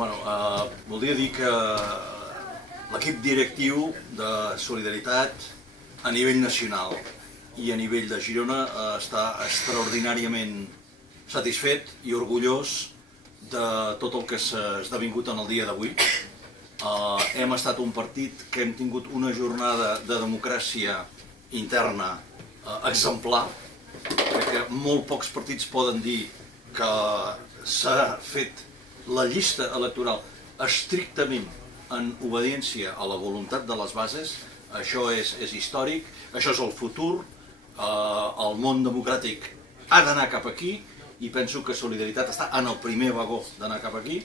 Voldria dir que l'equip directiu de Solidaritat a nivell nacional i a nivell de Girona està extraordinàriament satisfet i orgullós de tot el que s'ha esdevingut en el dia d'avui. Hem estat un partit que hem tingut una jornada de democràcia interna exemplar. Crec que molt pocs partits poden dir que s'ha fet la llista electoral estrictament en obediència a la voluntat de les bases. Això és històric, això és el futur. El món democràtic ha d'anar cap aquí i penso que Solidaritat està en el primer vagó d'anar cap aquí.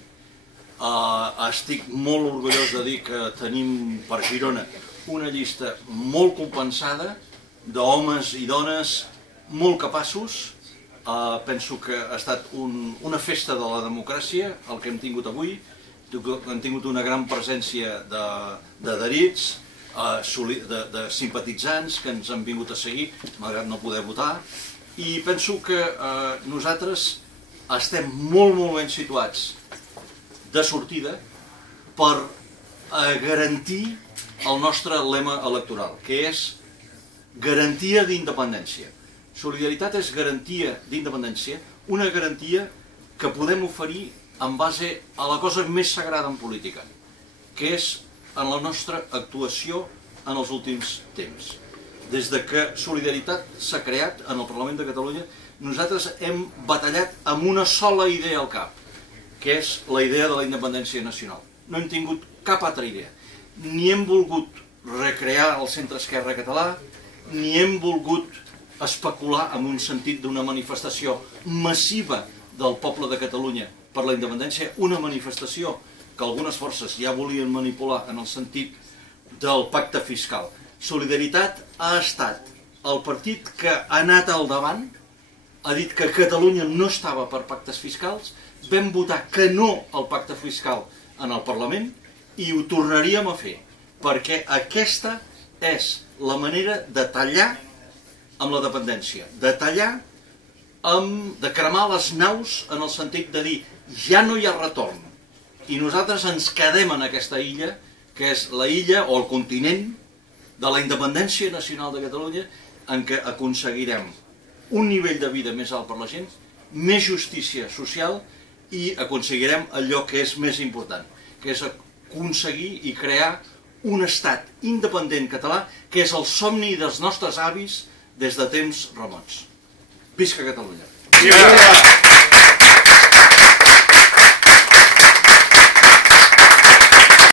Estic molt orgullós de dir que tenim per Girona una llista molt compensada d'homes i dones molt capaços. Penso que ha estat una festa de la democràcia el que hem tingut avui. Hem tingut una gran presència d'adherits, de simpatitzants que ens han vingut a seguir, malgrat no poder votar, i penso que nosaltres estem molt ben situats de sortida per garantir el nostre lema electoral, que és garantia d'independència. Solidaritat és garantia d'independència, una garantia que podem oferir en base a la cosa més sagrada en política, que és en la nostra actuació en els últims temps. Des que Solidaritat s'ha creat en el Parlament de Catalunya, nosaltres hem batallat amb una sola idea al cap, que és la idea de la independència nacional. No hem tingut cap altra idea. Ni hem volgut recrear el centre-esquerra català, ni hem volgut especular en un sentit d'una manifestació massiva del poble de Catalunya per la independència, una manifestació que algunes forces ja volien manipular en el sentit del pacte fiscal. Solidaritat ha estat el partit que ha anat al davant, ha dit que Catalunya no estava per pactes fiscals, vam votar que no al pacte fiscal en el Parlament i ho tornaríem a fer, perquè aquesta és la manera de tallar amb la dependència, de tallar, de cremar les naus en el sentit de dir ja no hi ha retorn i nosaltres ens quedem en aquesta illa, que és la illa o el continent de la independència nacional de Catalunya, en què aconseguirem un nivell de vida més alt per la gent, més justícia social i aconseguirem allò que és més important, que és aconseguir i crear un estat independent català, que és el somni dels nostres avis des de temps remots. Visca Catalunya!